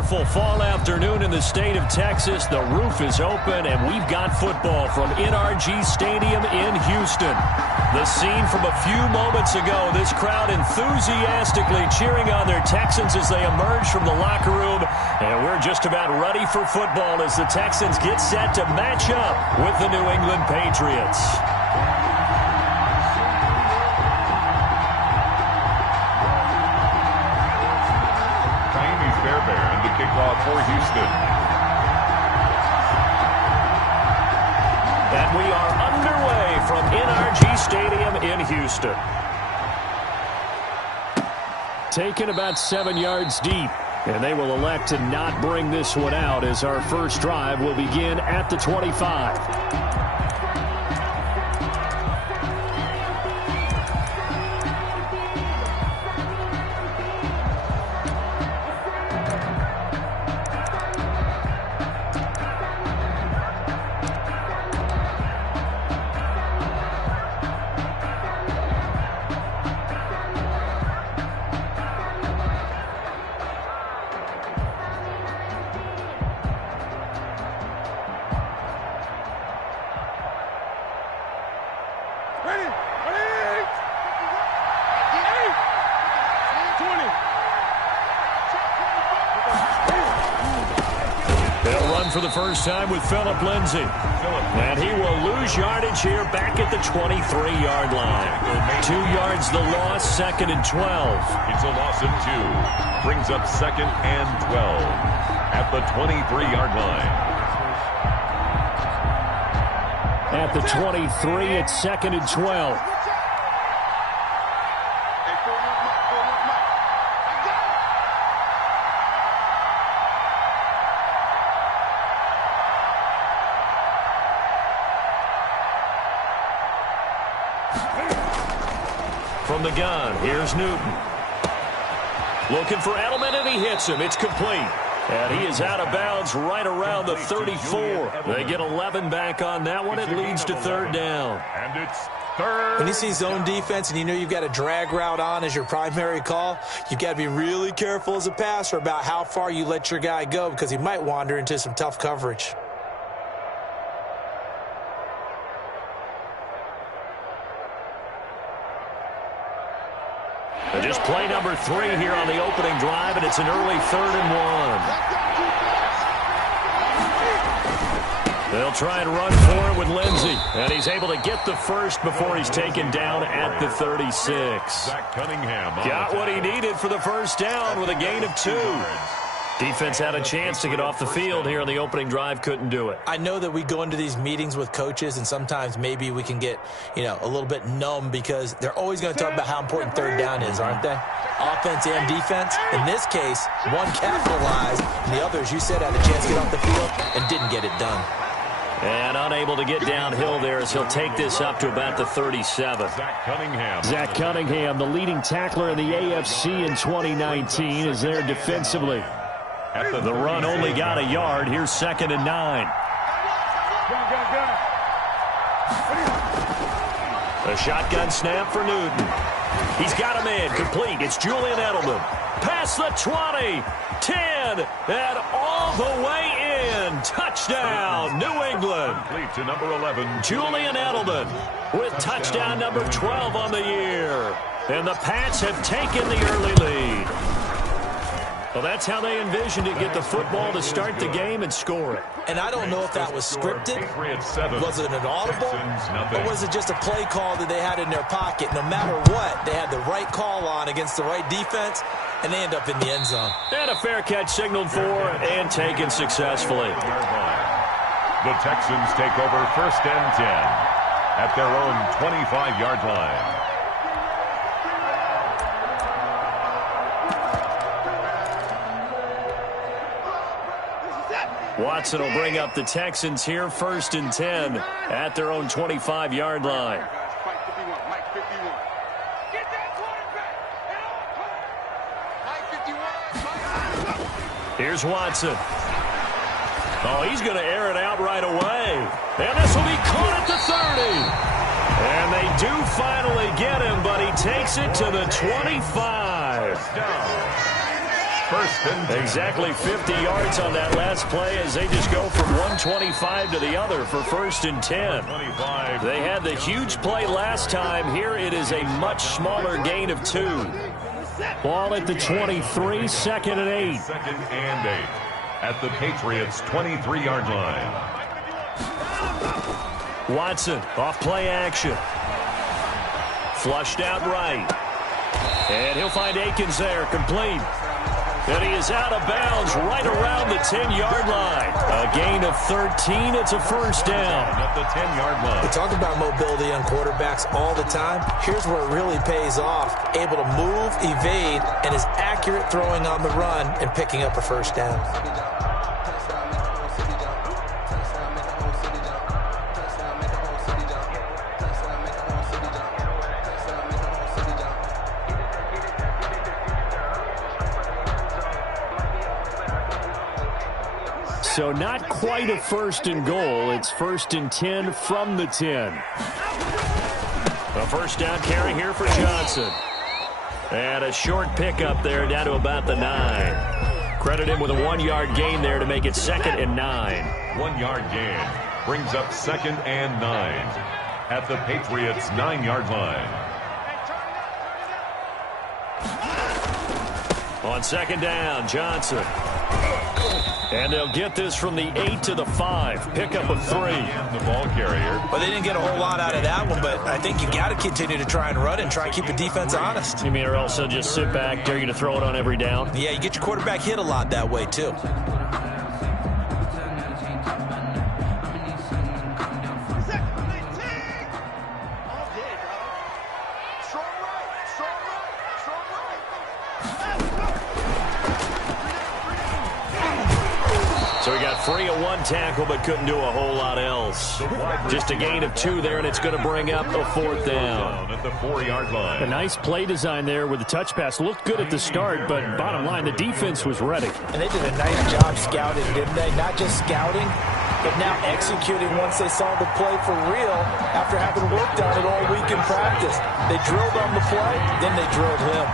wonderful fall afternoon in the state of Texas. The roof is open, and we've got football from NRG Stadium in Houston. The scene from a few moments ago, this crowd enthusiastically cheering on their Texans as they emerge from the locker room. And we're just about ready for football as the Texans get set to match up with the New England Patriots. And the kickoff for Houston. And we are underway from NRG Stadium in Houston. Taken about 7 yards deep. And they will elect to not bring this one out as our first drive will begin at the 25. For the first time with Phillip Lindsay. And he will lose yardage here back at the 23-yard line. 2 yards the loss, second and 12. It's a loss of 2. Brings up second and 12 at the 23-yard line. At the 23, it's second and 12. From the gun, here's Newton. Looking for Edelman, and he hits him. It's complete. And he is out of bounds right around the 34. They get 11 back on that one. It leads to third down. And it's third. When you see zone defense and you know you've got a drag route on as your primary call, you've got to be really careful as a passer about how far you let your guy go because he might wander into some tough coverage. Just play number 3 here on the opening drive, and it's an early 3rd and 1. They'll try and run for it with Lindsay, and he's able to get the first before he's taken down at the 36. Got what he needed for the first down with a gain of 2. Defense had a chance to get off the field here on the opening drive, couldn't do it. I know that we go into these meetings with coaches, and sometimes maybe we can get, a little bit numb because they're always going to talk about how important third down is, aren't they? Offense and defense. In this case, one capitalized, and the other, as you said, had a chance to get off the field and didn't get it done. And unable to get downhill there as he'll take this up to about the 37. Zach Cunningham, the leading tackler in the AFC in 2019, is there defensively. The run only got a yard. Here's second and 9. A shotgun snap for Newton. He's got him in. Complete. It's Julian Edelman. Past the 20. 10. And all the way in. Touchdown, New England. Complete to number 11. Julian Edelman with touchdown number 12 on the year. And the Pats have taken the early lead. Well, that's how they envisioned it, get the football to start the game and score it. And I don't know if that was scripted. Was it an audible? Or was it just a play call that they had in their pocket? No matter what, they had the right call on against the right defense, and they end up in the end zone. And a fair catch signaled for and taken successfully. The Texans take over first and 10 at their own 25-yard line. Watson will bring up the Texans here first and 10 at their own 25-yard line. Here's Watson. Oh, he's going to air it out right away. And this will be caught at the 30. And they do finally get him, but he takes it to the 25. first and 10. Exactly 50 yards on that last play as they just go from 125 to the other for first and 10. 25. They had the huge play last time. Here it is a much smaller gain of 2. Ball at the 23, second and 8. Second and 8 at the Patriots' 23-yard line. Watson off play action. Flushed out right. And he'll find Akins there, complete. And he is out of bounds right around the 10-yard line. A gain of 13. It's a first down. At the 10-yard line. We talk about mobility on quarterbacks all the time. Here's where it really pays off. Able to move, evade, and is accurate throwing on the run and picking up a first down. So not quite a first and goal. It's first and 10 from the 10. A first down carry here for Johnson. And a short pickup there down to about the 9. Credit him with a 1-yard gain there to make it second and 9. 1-yard gain brings up second and 9 at the Patriots' 9-yard line. On second down, Johnson. And they'll get this from the 8 to the 5. Pickup of 3. The ball carrier. Well, they didn't get a whole lot out of that one, but I think you got to continue to try and run and try and keep the defense honest. You mean, or else they'll just sit back, dare you to throw it on every down? Yeah, you get your quarterback hit a lot that way, too. So he got free of 1 tackle, but couldn't do a whole lot else. Just a gain of 2 there, and it's going to bring up a 4th down. At the 4-yard line. A nice play design there with the touch pass. Looked good at the start, but bottom line, the defense was ready. And they did a nice job scouting, didn't they? Not just scouting, but now executing once they saw the play for real after having worked on it all week in practice. They drilled on the play, then they drilled him.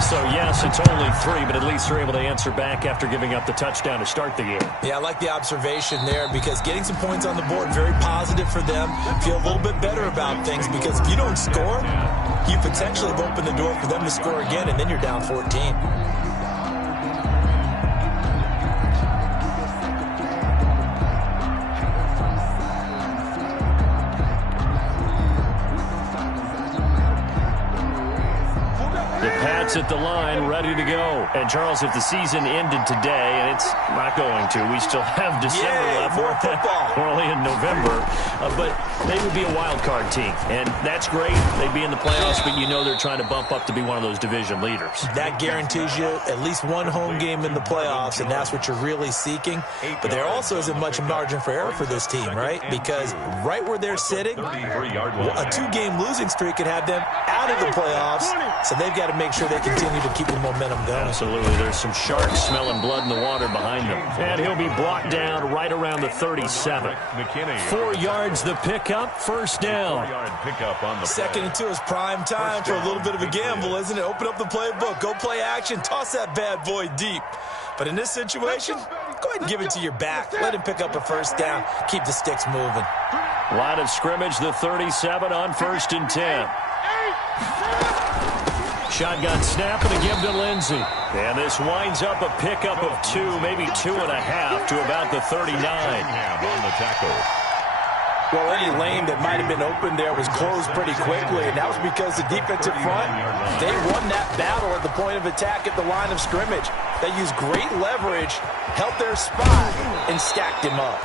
So, yes, it's only 3, but at least they're able to answer back after giving up the touchdown to start the game. Yeah, I like the observation there because getting some points on the board, very positive for them. Feel a little bit better about things because if you don't score, you potentially have opened the door for them to score again, and then you're down 14. At the line, ready to go. And, Charles, if the season ended today, and it's not going to, we still have December left. More football. We're only in November. But they would be a wild card team. And that's great. They'd be in the playoffs, but you know they're trying to bump up to be one of those division leaders. That guarantees you at least one home game in the playoffs, and that's what you're really seeking. But there also isn't much margin for error for this team, right? Because right where they're sitting, a 2-game losing streak could have them out of the playoffs. So they've got to make sure they continue to keep the momentum going. Absolutely. There's some sharks smelling blood in the water behind them. And he'll be brought down right around the 37. 4 yards the pickup, first down. 4-yard pickup on the Second and 2 is prime time for a little bit of a gamble, isn't it? Open up the playbook, go play action, toss that bad boy deep. But in this situation, go ahead and give it to your back. Let him pick up a first down. Keep the sticks moving. Line of scrimmage, the 37 on first and 10. Shotgun snap and a give to Lindsey. And this winds up a pickup of 2, maybe 2.5 to about the 39. On the tackle. Well, any lane that might have been open there was closed pretty quickly, and that was because the defensive front, they won that battle at the point of attack at the line of scrimmage. They used great leverage, held their spot, and stacked him up.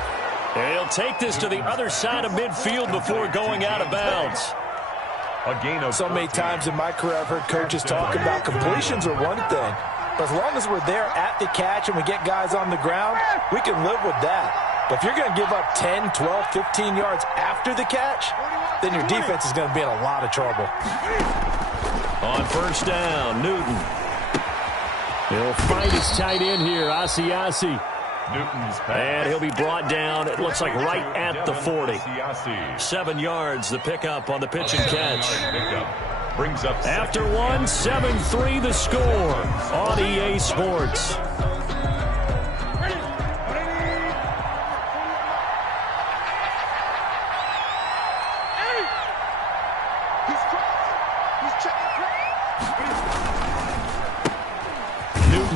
And he'll take this to the other side of midfield before going out of bounds. A gain of So many times in my career I've heard coaches talk about completions are one thing, but as long as we're there at the catch and we get guys on the ground, we can live with that. But if you're going to give up 10, 12, 15 yards after the catch, then your defense is going to be in a lot of trouble. On first down, Newton. He'll find his tight end here, Asiasi. Newton's pass. And he'll be brought down, it looks like right at the 40. 7 yards, the pickup on the pitch and catch. brings up after one, 7-3 the score on EA Sports.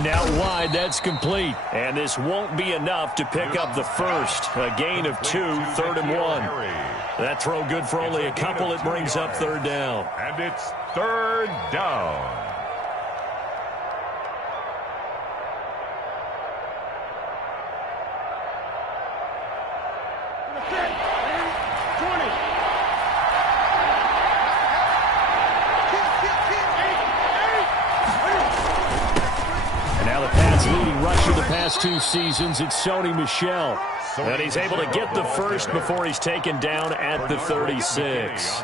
Out wide, that's complete. And this won't be enough to pick up the first. A gain of 2, 3rd and 1. That throw good for only a couple. It brings up 3rd down. And it's 3rd down. The past 2 seasons, it's Sony Michel. And he's able to get the first before he's taken down at the 36.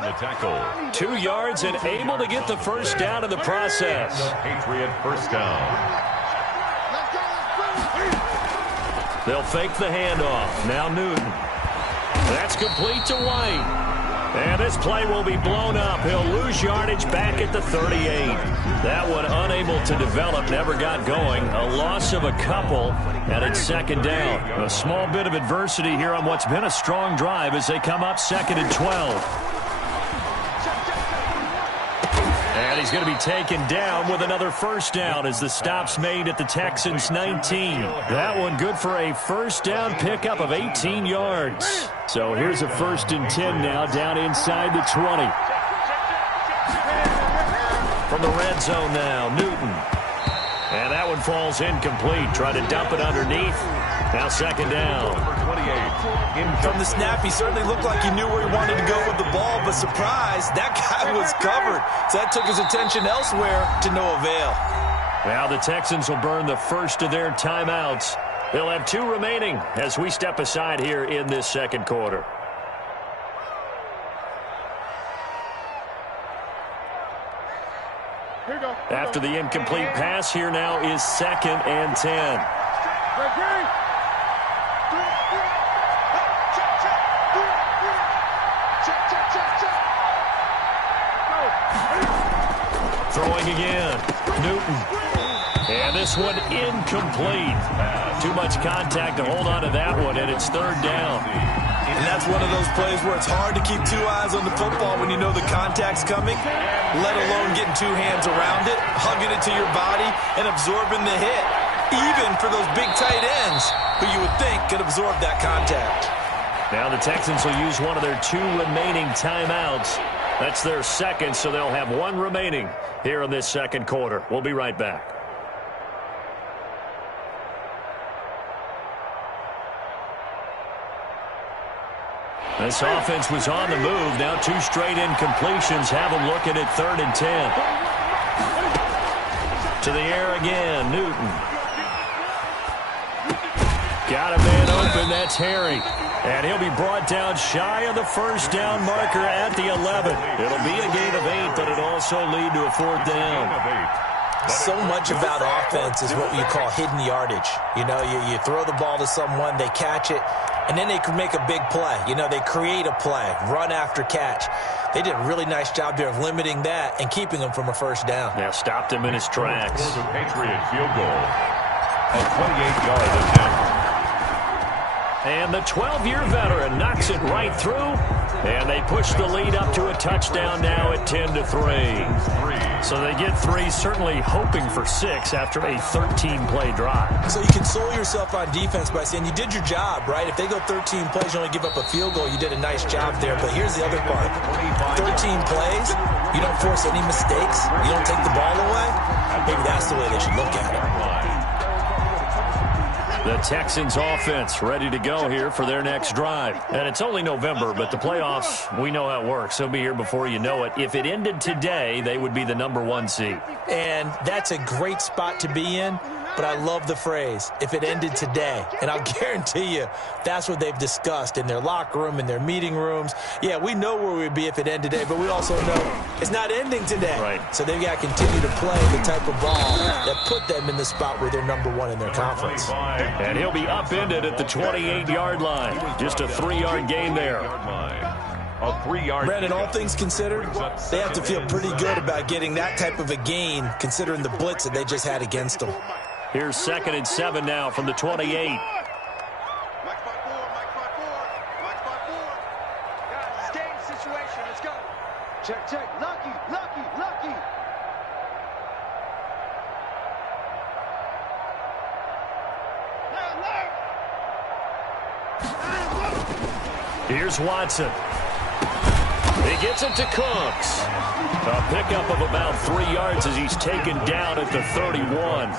2 yards and able to get the first down in the process. Patriot first down. They'll fake the handoff. Now Newton. That's complete to White. And this play will be blown up. He'll lose yardage back at the 38. That one unable to develop, never got going. A loss of a couple, and it's 2nd down. A small bit of adversity here on what's been a strong drive as they come up 2nd and 12. And he's going to be taken down with another first down as the stop's made at the Texans' 19. That one good for a first down pickup of 18 yards. So here's a 1st and 10 now down inside the 20. From the red zone now, Newton. And that one falls incomplete. Try to dump it underneath. Now 2nd down. From the snap, he certainly looked like he knew where he wanted to go with the ball, but surprise, that guy was covered. So that took his attention elsewhere to no avail. Now the Texans will burn the first of their timeouts. They'll have 2 remaining as we step aside here in this 2nd quarter. After the incomplete pass, here now is 2nd and 10. Throwing again. Newton. And this one incomplete. Too much contact to hold on to that one, and it's 3rd down. And that's one of those plays where it's hard to keep 2 eyes on the football when you know the contact's coming, let alone getting 2 hands around it, hugging it to your body, and absorbing the hit, even for those big tight ends who you would think could absorb that contact. Now the Texans will use one of their 2 remaining timeouts. That's their 2nd, so they'll have 1 remaining here in this 2nd quarter. We'll be right back. This offense was on the move. Now 2 straight incompletions have them looking at 3rd and 10. To the air again, Newton. Got a man open, that's Harry. And he'll be brought down shy of the first down marker at the 11. It'll be a gain of 8, but it'll also lead to a 4th down. So much about offense is what you call hidden yardage. You know, you throw the ball to someone, they catch it, and then they can make a big play. You know, they create a play, run after catch. They did a really nice job there of limiting that and keeping him from a first down. Yeah, stopped him in his tracks. Patriot field goal. A 28-yard attempt. And the 12-year veteran knocks it right through. And they push the lead up to a touchdown now at 10-3. So they get 3, certainly hoping for 6 after a 13-play drive. So you console yourself on defense by saying you did your job, right? If they go 13 plays, you only give up a field goal, you did a nice job there. But here's the other part. 13 plays, you don't force any mistakes, you don't take the ball away. Maybe that's the way they should look at it. The Texans offense ready to go here for their next drive. And it's only November, but the playoffs, we know how it works. They'll be here before you know it. If it ended today, they would be the #1 seed. And that's a great spot to be in. But I love the phrase, if it ended today. And I'll guarantee you, that's what they've discussed in their locker room, in their meeting rooms. Yeah, we know where we'd be if it ended today, but we also know it's not ending today. Right. So they've got to continue to play the type of ball that put them in the spot where they're #1 in their conference. And he'll be upended at the 28-yard line. Just a 3-yard gain there. A 3-yard. Brandon, all things considered, they have to feel pretty good about getting that type of a gain, considering the blitz that they just had against them. Here's 2nd and 7 now from the 28. Check, check. Lucky, lucky, lucky. Here's Watson. He gets it to Cooks. A pickup of about 3 yards as he's taken down at the 31.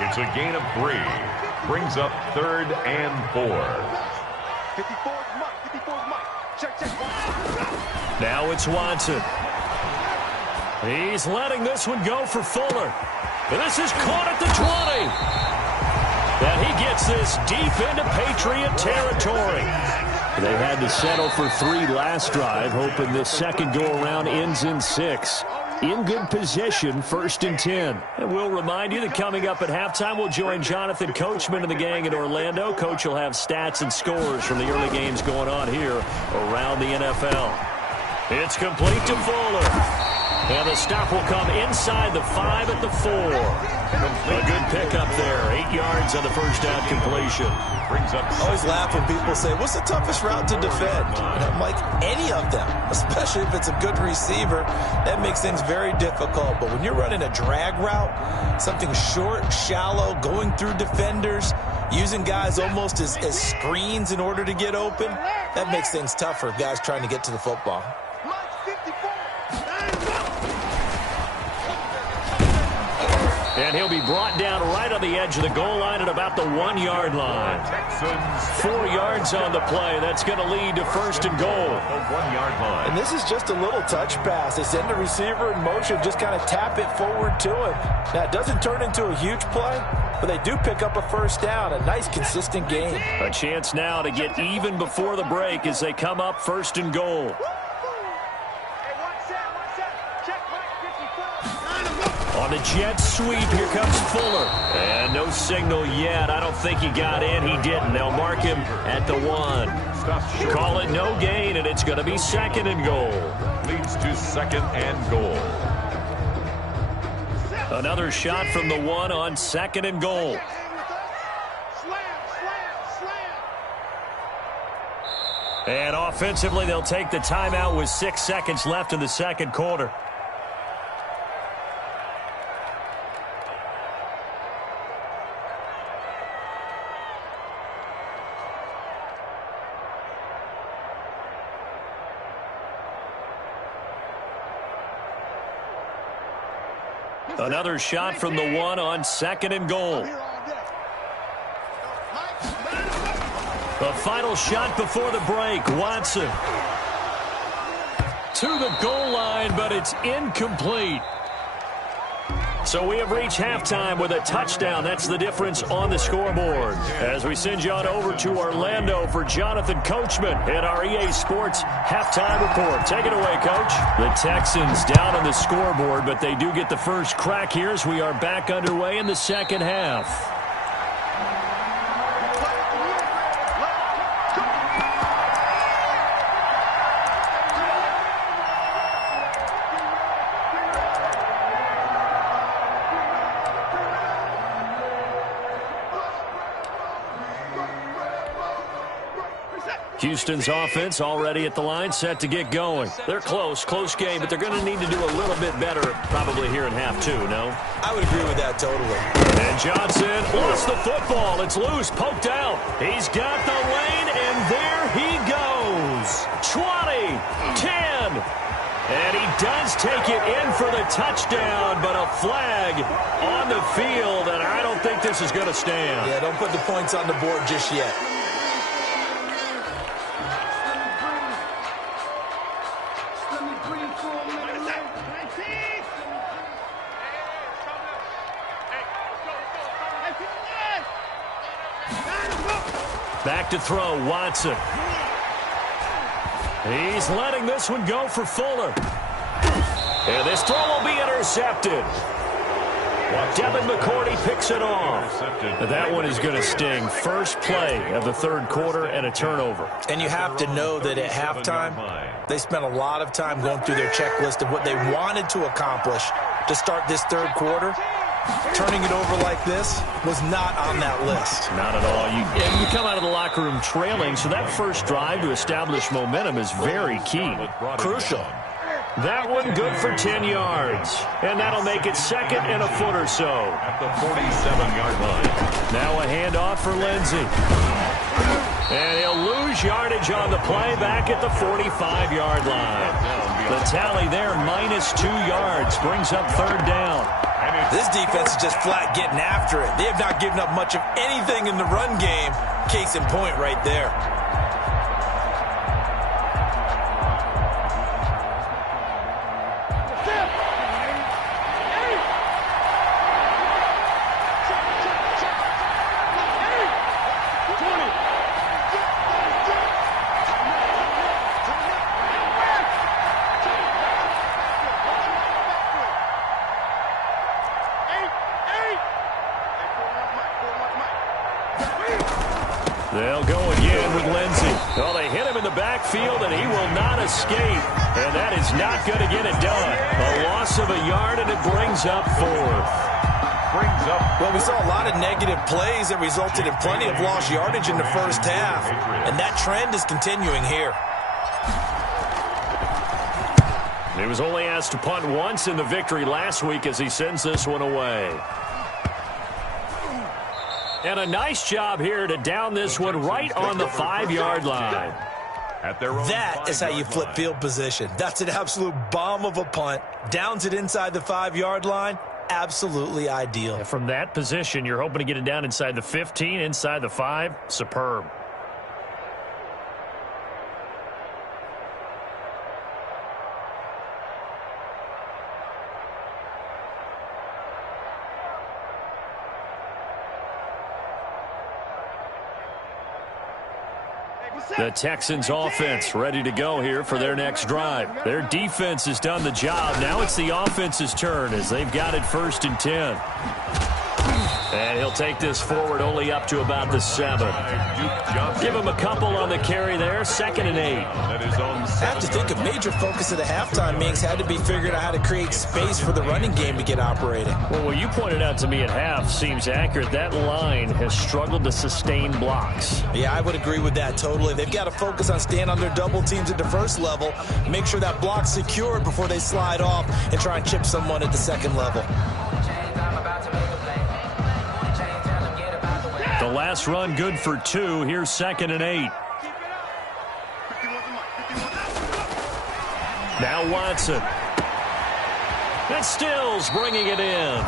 It's a gain of 3. Brings up 3rd and 4. 54's Mike, 54's Mike. Check, check. Now it's Watson. He's letting this one go for Fuller. And this is caught at the 20. And he gets this deep into Patriot territory. They had to settle for 3 last drive, hoping this second go-around ends in 6. In good position, 1st and 10. And we'll remind you that coming up at halftime, we'll join Jonathan Coachman and the gang in Orlando. Coach will have stats and scores from the early games going on here around the NFL. It's complete to Fuller. And the stop will come inside the 5 at the 4. A good pickup there. 8 yards on the first down completion. Brings up. I always laugh when people say, what's the toughest route to defend? And I'm like, any of them, especially if it's a good receiver. That makes things very difficult. But when you're running a drag route, something short, shallow, going through defenders, using guys almost as screens in order to get open, that makes things tough for guys trying to get to the football. And he'll be brought down right on the edge of the goal line at about the 1-yard line. 4 yards on the play. That's going to lead to 1st and goal. 1-yard line. And this is just a little touch pass. They send the receiver in motion, just kind of tap it forward to him. Now, it doesn't turn into a huge play, but they do pick up a 1st down, a nice, consistent gain. A chance now to get even before the break as they come up 1st and goal. On the jet sweep, here comes Fuller. And no signal yet. I don't think he got in. He didn't. They'll mark him at the 1. Call it no gain, and it's going to be 2nd and goal. Leads to 2nd and goal. Another shot from the 1 on 2nd and goal. And offensively, they'll take the timeout with 6 seconds left in the second quarter. Another shot from the 1 on 2nd and goal. The final shot before the break. Watson to the goal line, but it's incomplete. So we have reached halftime with a touchdown. That's the difference on the scoreboard. As we send you on over to Orlando for Jonathan Coachman at our EA Sports Halftime Report. Take it away, Coach. The Texans down on the scoreboard, but they do get the first crack here as we are back underway in the second half. Houston's offense already at the line, set to get going. They're close game, but they're going to need to do a little bit better probably here in half 2, no? I would agree with that totally. And Johnson lost the football. It's loose, poked out. He's got the lane, and there he goes. 20, 10. And he does take it in for the touchdown, but a flag on the field, and I don't think this is going to stand. Yeah, don't put the points on the board just yet. Back to throw, Watson. He's letting this one go for Fuller. And this throw will be intercepted. Devin McCourty picks it off. That one is going to sting. First play of the third quarter and a turnover. And you have to know that at halftime, they spent a lot of time going through their checklist of what they wanted to accomplish to start this third quarter. Turning it over like this was not on that list. Not at all. You come out of the locker room trailing, so that first drive to establish momentum is very key. Crucial. That one good for 10 yards. And that'll make it second and a foot or so. At the 47-yard line. Now a handoff for Lindsey. And he'll lose yardage on the play back at the 45-yard line. The tally there, -2 yards, brings up third down. This defense is just flat getting after it. They have not given up much of anything in the run game. Case in point right there. They'll go again with Lindsey. Well, they hit him in the backfield, and he will not escape. And that is not going to get it done. A loss of a yard, and it brings up fourth. Well, we saw a lot of negative plays that resulted in plenty of lost yardage in the first half. And that trend is continuing here. He was only asked to punt once in the victory last week as he sends this one away. And a nice job here to down this one right on the 5-yard line. That is how you flip field position. That's an absolute bomb of a punt. Downs it inside the 5-yard line. Absolutely ideal. And from that position, you're hoping to get it down inside the 15, inside the 5. Superb. The Texans offense ready to go here for their next drive. Their defense has done the job. Now it's the offense's turn as they've got it 1st and 10. And he'll take this forward only up to about the 7. Give him a couple on the carry there. 2nd and 8. I have to think a major focus of the halftime meetings had to be figuring out how to create space for the running game to get operating. Well, what you pointed out to me at half seems accurate. That line has struggled to sustain blocks. Yeah, I would agree with that totally. They've got to focus on staying on their double teams at the first level, make sure that block's secured before they slide off and try and chip someone at the second level. The last run good for 2. Here's 2nd and 8. Now Watson. And Stills bringing it in.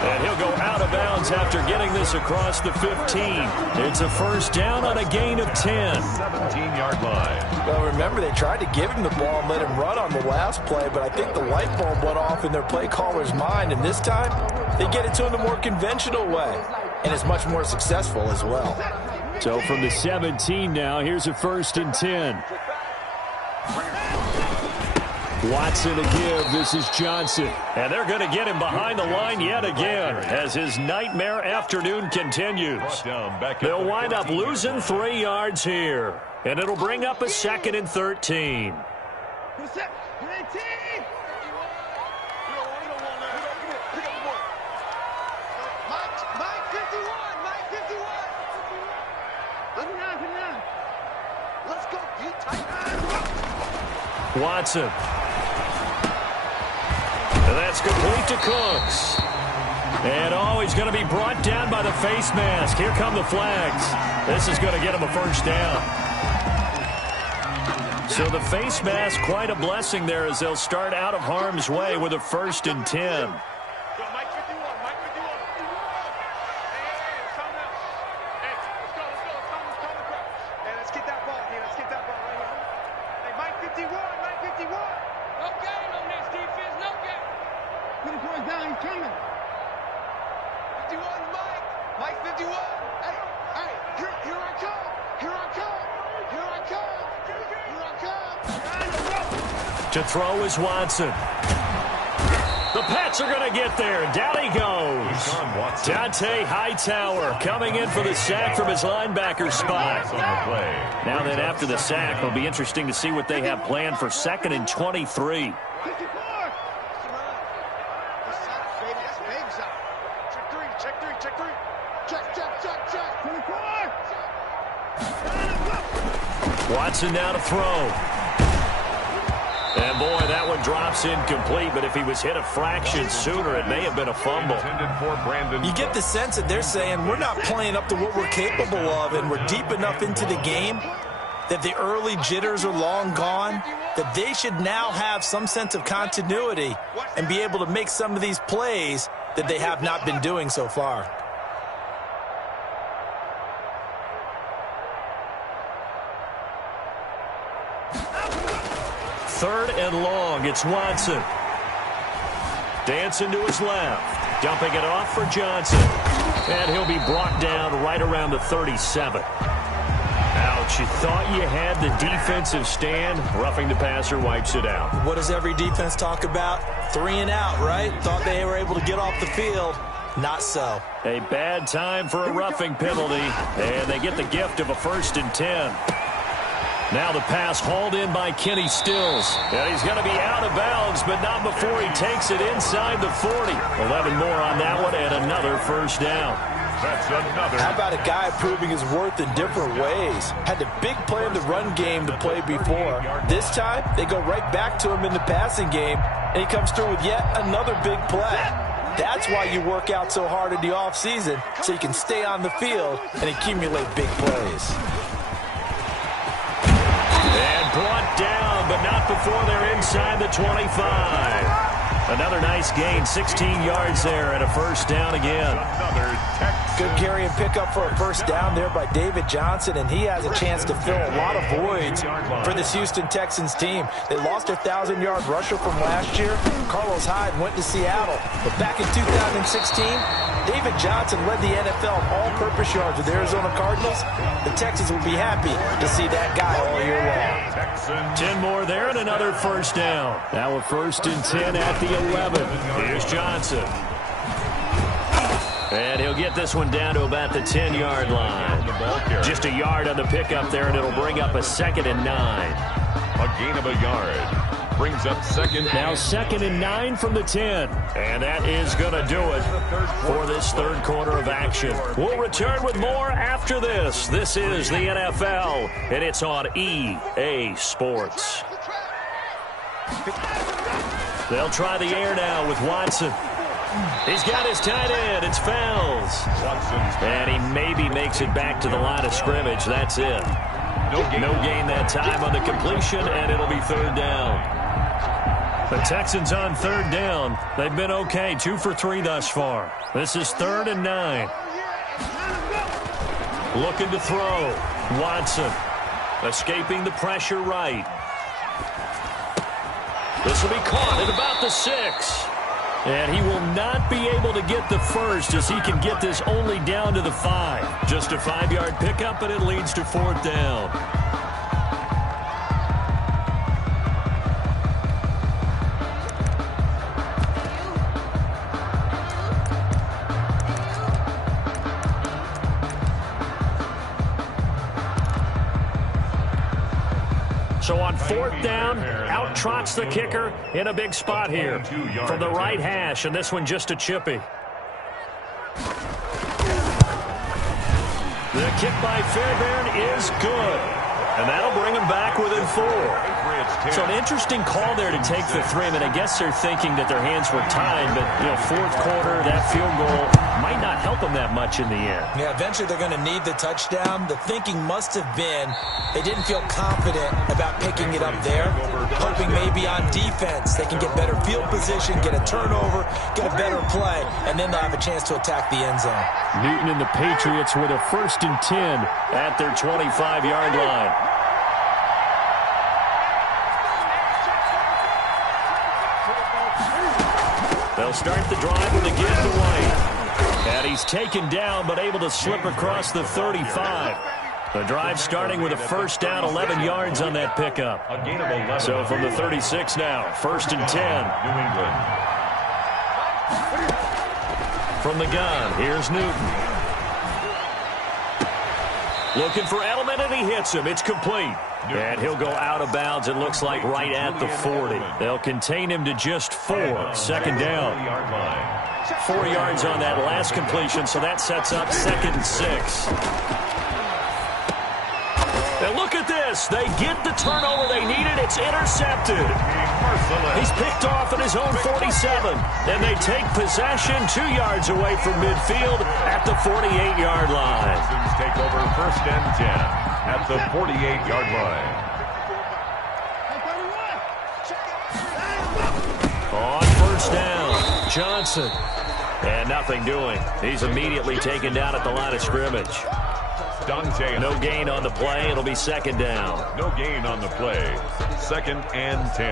And he'll go out of bounds after getting this across the 15. It's a first down on a gain of 10. 17-yard line. Well, remember, they tried to give him the ball and let him run on the last play, but I think the light bulb went off in their play caller's mind, and this time they get it to him the more conventional way, and it's much more successful as well. So from the 17 now, here's a 1st and 10. Watson to give. This is Johnson. And they're going to get him behind the line yet again as his nightmare afternoon continues. They'll wind up losing 3 yards here. And it'll bring up a 2nd and 13. Watson. And that's complete to Cooks. And he's going to be brought down by the face mask. Here come the flags. This is going to get him a first down. So the face mask, quite a blessing there as they'll start out of harm's way with a 1st and 10. To throw is Watson. The pass Jets are going to get there. Down he goes. Dante Hightower coming in for the sack from his linebacker spot. Now then, after the sack, it'll be interesting to see what they have planned for 2nd and 23. Watson now to throw. And, boy, that one drops incomplete, but if he was hit a fraction sooner, it may have been a fumble. You get the sense that they're saying we're not playing up to what we're capable of, and we're deep enough into the game that the early jitters are long gone, that they should now have some sense of continuity and be able to make some of these plays that they have not been doing so far. Third and long, it's Watson. Dancing to his left. Dumping it off for Johnson. And he'll be brought down right around the 37. Ouch, you thought you had the defensive stand. Roughing the passer wipes it out. What does every defense talk about? 3 and out, right? Thought they were able to get off the field. Not so. A bad time for a roughing penalty. And they get the gift of a 1st and 10. Now the pass hauled in by Kenny Stills. And he's going to be out of bounds, but not before he takes it inside the 40. 11 more on that one and another 1st down. That's another. How about a guy proving his worth in different ways? Had the big play in the run game to play before. This time, they go right back to him in the passing game, and he comes through with yet another big play. That's why you work out so hard in the offseason, so you can stay on the field and accumulate big plays. And brought down, but not before they're inside the 25. Another nice gain, 16 yards there and a 1st down again. Good carry and pickup for a 1st down there by David Johnson, and he has a chance to fill a lot of voids for this Houston Texans team. They lost their 1,000-yard rusher from last year. Carlos Hyde went to Seattle, but back in 2016, David Johnson led the NFL in all-purpose yards with the Arizona Cardinals. The Texans will be happy to see that guy all year long. 10 more there and another 1st down. Now a 1st and 10 at the 11. Here's Johnson. And he'll get this one down to about the 10-yard line. Just a yard on the pickup there, and it'll bring up a 2nd and 9. A gain of a yard. Brings up 2nd. Now 2nd and 9 from the 10. And that is going to do it for this 3rd quarter of action. We'll return with more after this. This is the NFL, and it's on EA Sports. They'll try the air now with Watson. He's got his tight end. It's Fells. And he maybe makes it back to the line of scrimmage. That's it. No gain that time on the completion, and it'll be 3rd down. The Texans on 3rd down. They've been okay, 2 for 3 thus far. This is 3rd and 9. Looking to throw. Watson escaping the pressure right. This will be caught at about the 6. And he will not be able to get the 1st as he can get this only down to the 5. Just a 5-yard pickup, and it leads to 4th down. So on 4th down, out trots the kicker in a big spot here from the right hash, and this one just a chippy. The kick by Fairbairn is good, and that'll bring him back within 4. So an interesting call there to take the 3. I mean, I guess they're thinking that their hands were tied, but, 4th quarter, that field goal might not help them that much in the end. Yeah, eventually they're going to need the touchdown. The thinking must have been they didn't feel confident about picking it up there, hoping maybe on defense they can get better field position, get a turnover, get a better play, and then they'll have a chance to attack the end zone. Newton and the Patriots with a 1st and 10 at their 25-yard line. They'll start the drive with a give to White. And he's taken down but able to slip across the 35. The drive starting with a 1st down, 11 yards on that pickup. So from the 36 now, 1st and 10. New England. From the gun, here's Newton. Looking for Edelman, and he hits him. It's complete. And he'll go out of bounds, it looks like, right at the 40. They'll contain him to just 4. Second down. 4 yards on that last completion, so that sets up 2nd and 6. And look at this. They get the turnover they needed. It's intercepted. He's picked off at his own 47. And they take possession 2 yards away from midfield at the 48-yard line. Texans take over 1st and 10 at the 48-yard line. On 1st down, Johnson. And nothing doing. He's immediately taken down at the line of scrimmage. No gain on the play. It'll be 2nd down. No gain on the play. 2nd and 10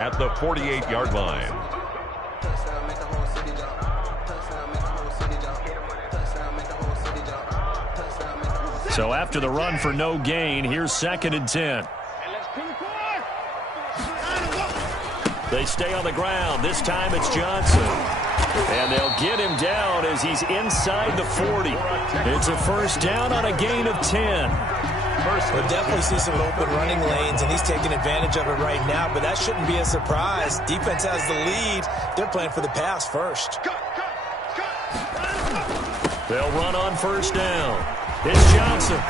at the 48-yard line. So after the run for no gain, here's 2nd and 10. They stay on the ground. This time it's Johnson. And they'll get him down as he's inside the 40. It's a 1st down on a gain of 10. We'll definitely see some open running lanes, and he's taking advantage of it right now, but that shouldn't be a surprise. Defense has the lead. They're playing for the pass first. They'll run on 1st down. It's Johnson.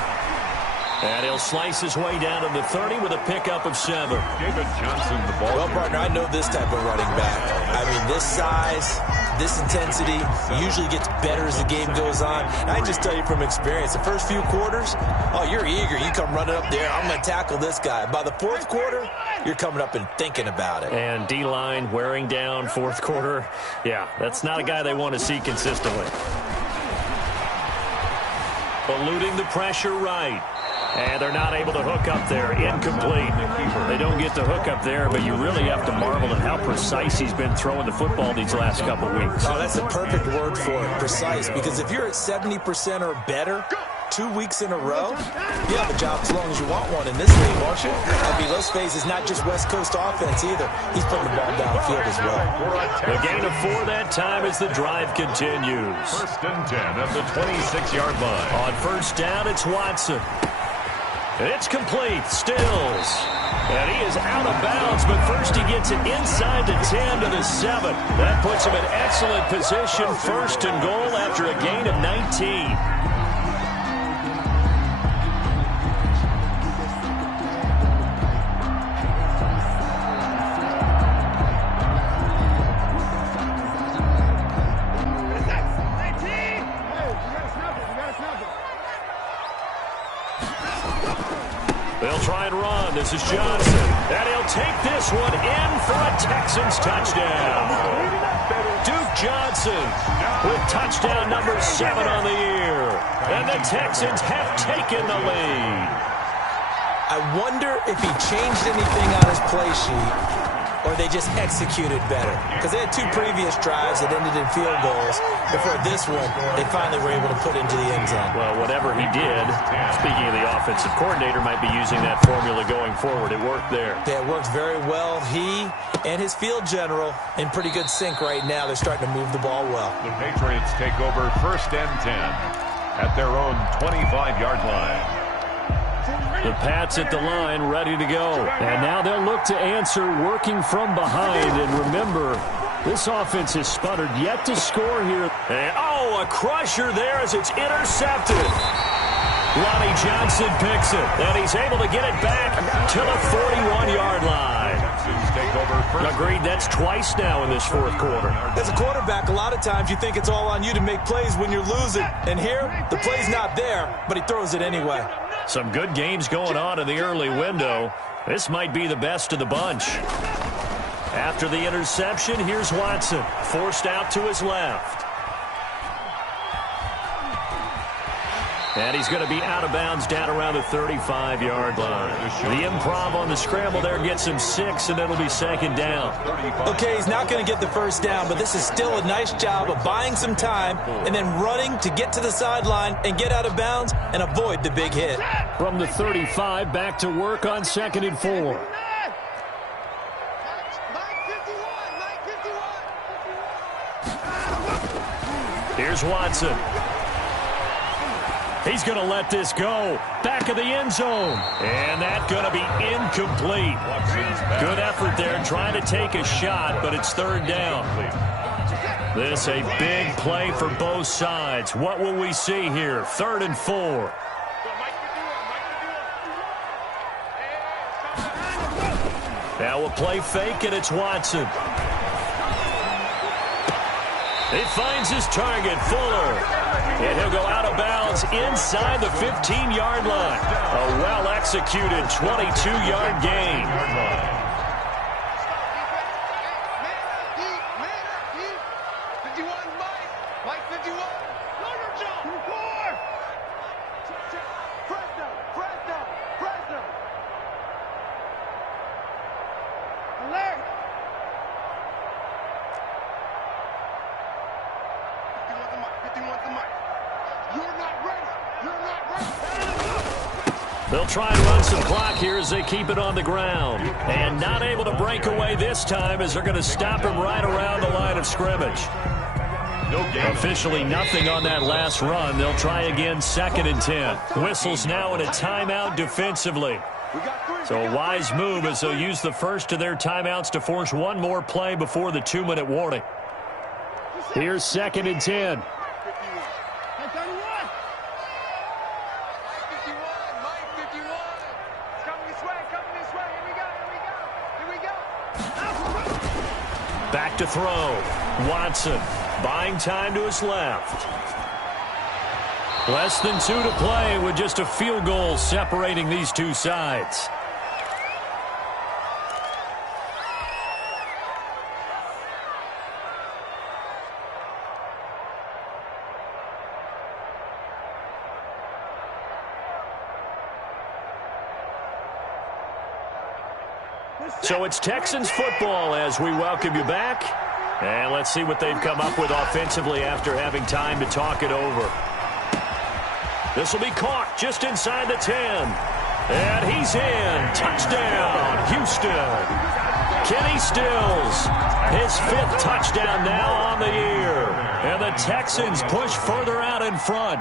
And he'll slice his way down to the 30 with a pickup of 7. David Johnson, the ball. Well, partner, I know this type of running back. I mean, this size, this intensity usually gets better as the game goes on. And I just tell you from experience, the first few quarters, oh, you're eager. You come running up there, I'm going to tackle this guy. By the 4th quarter, you're coming up and thinking about it. And D-line wearing down 4th quarter. Yeah, that's not a guy they want to see consistently. Eluding the pressure right. And they're not able to hook up there. Incomplete. They don't get the hook up there, but you really have to marvel at how precise he's been throwing the football these last couple weeks. Oh, that's a perfect word for it, precise, because if you're at 70% or better 2 weeks in a row, you have a job as long as you want one in this league, won't you? I mean, let's face it, it's not just West Coast offense either. He's putting the ball downfield as well. The gain of 4 that time as the drive continues. 1st and 10 at the 26-yard line. On 1st down, it's Watson. It's complete. Stills. And he is out of bounds, but first he gets it inside the 10 to the 7. That puts him in excellent position. 1st and goal after a gain of 19. They'll try and run. This is Johnson. And he'll take this one in for a Texans touchdown. Duke Johnson with touchdown number 7 on the year. And the Texans have taken the lead. I wonder if he changed anything on his play sheet or they just executed better. Because they had 2 previous drives that ended in field goals. Before this one, they finally were able to put into the end zone. Well, whatever he did, speaking of the offensive coordinator, might be using that formula going forward. It worked there. Yeah, it worked very well. He and his field general in pretty good sync right now. They're starting to move the ball well. The Patriots take over 1st and 10 at their own 25-yard line. The Pats at the line, ready to go. And now they'll look to answer working from behind. And remember, this offense has sputtered yet to score here. And, oh, a crusher there as it's intercepted. Lonnie Johnson picks it, and he's able to get it back to the 41-yard line. Agreed, that's twice now in this 4th quarter. As a quarterback, a lot of times you think it's all on you to make plays when you're losing. And here, the play's not there, but he throws it anyway. Some good games going on in the early window. This might be the best of the bunch. After the interception, here's Watson, forced out to his left. And he's going to be out of bounds down around the 35-yard line. The improv on the scramble there gets him 6, and it'll be 2nd down. Okay, he's not going to get the 1st down, but this is still a nice job of buying some time and then running to get to the sideline and get out of bounds and avoid the big hit. From the 35, back to work on 2nd and 4. Here's Watson. He's going to let this go. Back of the end zone. And that's going to be incomplete. Good effort there trying to take a shot, but it's third down. This a big play for both sides. What will we see here? 3rd and 4. Now we'll play fake, and it's Watson. He finds his target, Fuller. And he'll go out of bounds inside the 15-yard line. A well-executed 22-yard gain. They'll try and run some clock here as they keep it on the ground. And not able to break away this time as they're going to stop him right around the line of scrimmage. Officially nothing on that last run. They'll try again 2nd and 10. Whistles now in a timeout defensively. So a wise move as they'll use the first of their timeouts to force one more play before the 2-minute warning. Here's 2nd and 10. Back to throw. Watson buying time to his left. Less than 2 to play with just a field goal separating these two sides. So it's Texans football as we welcome you back. And let's see what they've come up with offensively after having time to talk it over. This will be caught just inside the 10. And he's in. Touchdown, Houston. Kenny Stills, his 5th touchdown now on the year. And the Texans push further out in front.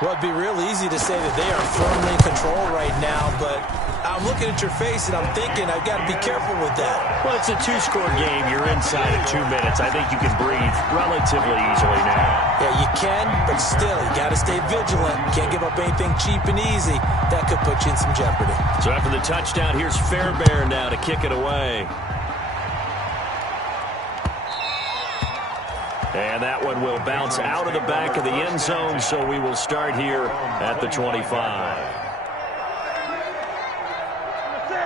Well, it'd be real easy to say that they are firmly in control right now, but I'm looking at your face and I'm thinking I've got to be careful with that. Well, it's a 2-score game. You're inside of 2 minutes. I think you can breathe relatively easily now. Yeah, you can, but still, you got to stay vigilant. Can't give up anything cheap and easy. That could put you in some jeopardy. So after the touchdown, here's Fairbairn now to kick it away. And that one will bounce out of the back of the end zone, so we will start here at the 25.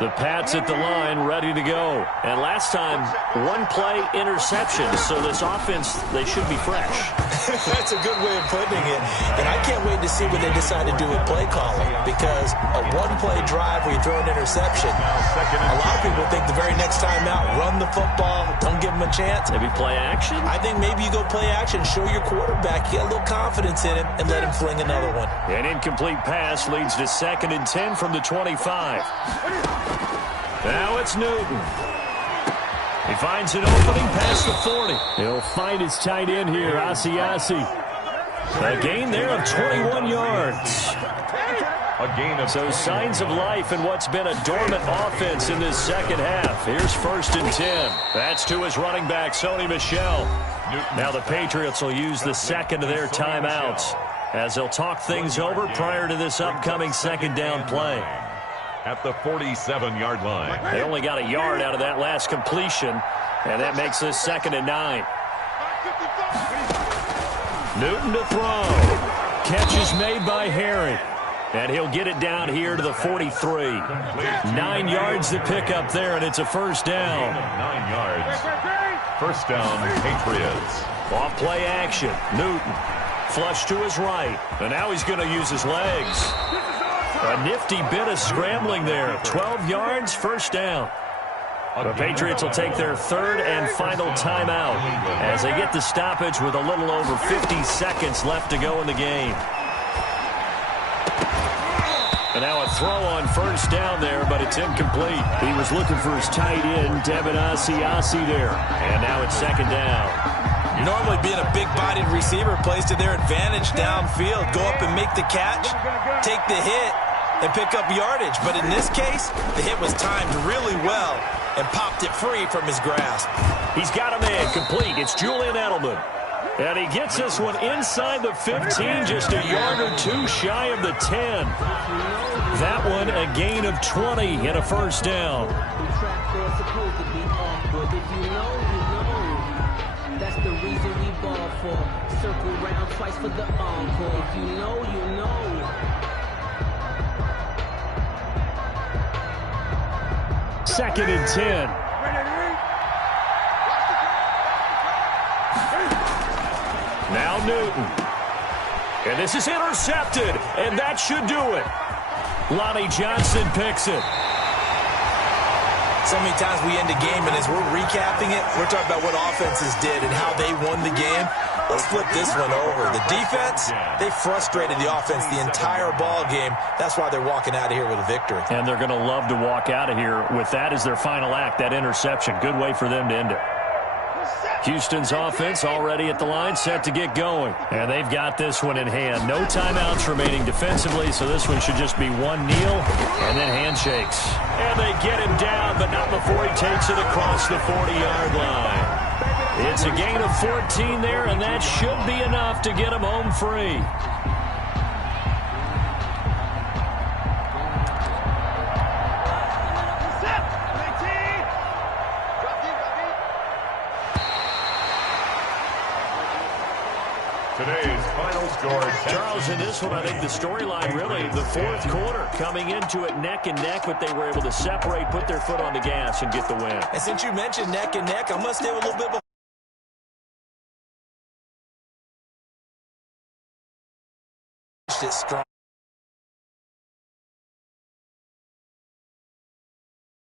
The Pats at the line, ready to go. And last time, 1-play interception. So this offense, they should be fresh. That's a good way of putting it. And I can't wait to see what they decide to do with play calling. Because a 1-play drive where you throw an interception, a lot of people think the very next time out, run the football, don't give them a chance. Maybe play action? I think maybe you go play action, show your quarterback, get a little confidence in him, and let him fling another one. An incomplete pass leads to 2nd and 10 from the 25. Now it's Newton. He finds an opening past the 40. He'll find his tight end here, Asiasi. A gain there of 21 yards. So signs of life in what's been a dormant offense in this second half. Here's 1st and 10. That's to his running back, Sony Michel. Now the Patriots will use the second of their timeouts as they'll talk things over prior to this upcoming 2nd down play. At the 47-yard line. They only got a yard out of that last completion, and that makes this 2nd and 9. Newton to throw. Catch is made by Herring. And he'll get it down here to the 43. 9 yards to pick up there, and it's a 1st down. 9 yards. 1st down, Patriots. Off play action. Newton. Flush to his right. And now he's going to use his legs. A nifty bit of scrambling there. 12 yards, 1st down. The Patriots will take their 3rd and final timeout as they get the stoppage with a little over 50 seconds left to go in the game. And now a throw on 1st down there, but it's incomplete. He was looking for his tight end, Devin Asiasi there. And now it's 2nd down. Normally being a big-bodied receiver plays to their advantage downfield. Go up and make the catch, take the hit, and pick up yardage. But in this case, the hit was timed really well and popped it free from his grasp. He's got a man complete. It's Julian Edelman. And he gets this one inside the 15, just a yard or two shy of the 10. That one a gain of 20 and a first down. That's the reason we ball for. Circle round twice for the encore. If you know, you know. Second and 10. Now Newton. And this is intercepted, and that should do it. Lonnie Johnson picks it. So many times we end a game, and as we're recapping it, we're talking about what offenses did and how they won the game. Let's flip this one over. The defense, they frustrated the offense the entire ball game. That's why they're walking out of here with a victory. And they're going to love to walk out of here with that as their final act, that interception. Good way for them to end it. Houston's offense already at the line, set to get going. And they've got this one in hand. No timeouts remaining defensively, so this one should just be one kneel and then handshakes. And they get him down, but not before he takes it across the 40-yard line. It's a gain of 14 there, and that should be enough to get him home free. Today's final score. Charles, in this one, I think the storyline really, the fourth quarter, coming into it neck and neck, but they were able to separate, put their foot on the gas, and get the win. And since you mentioned neck and neck, I'm going to stay with a little bit of strong.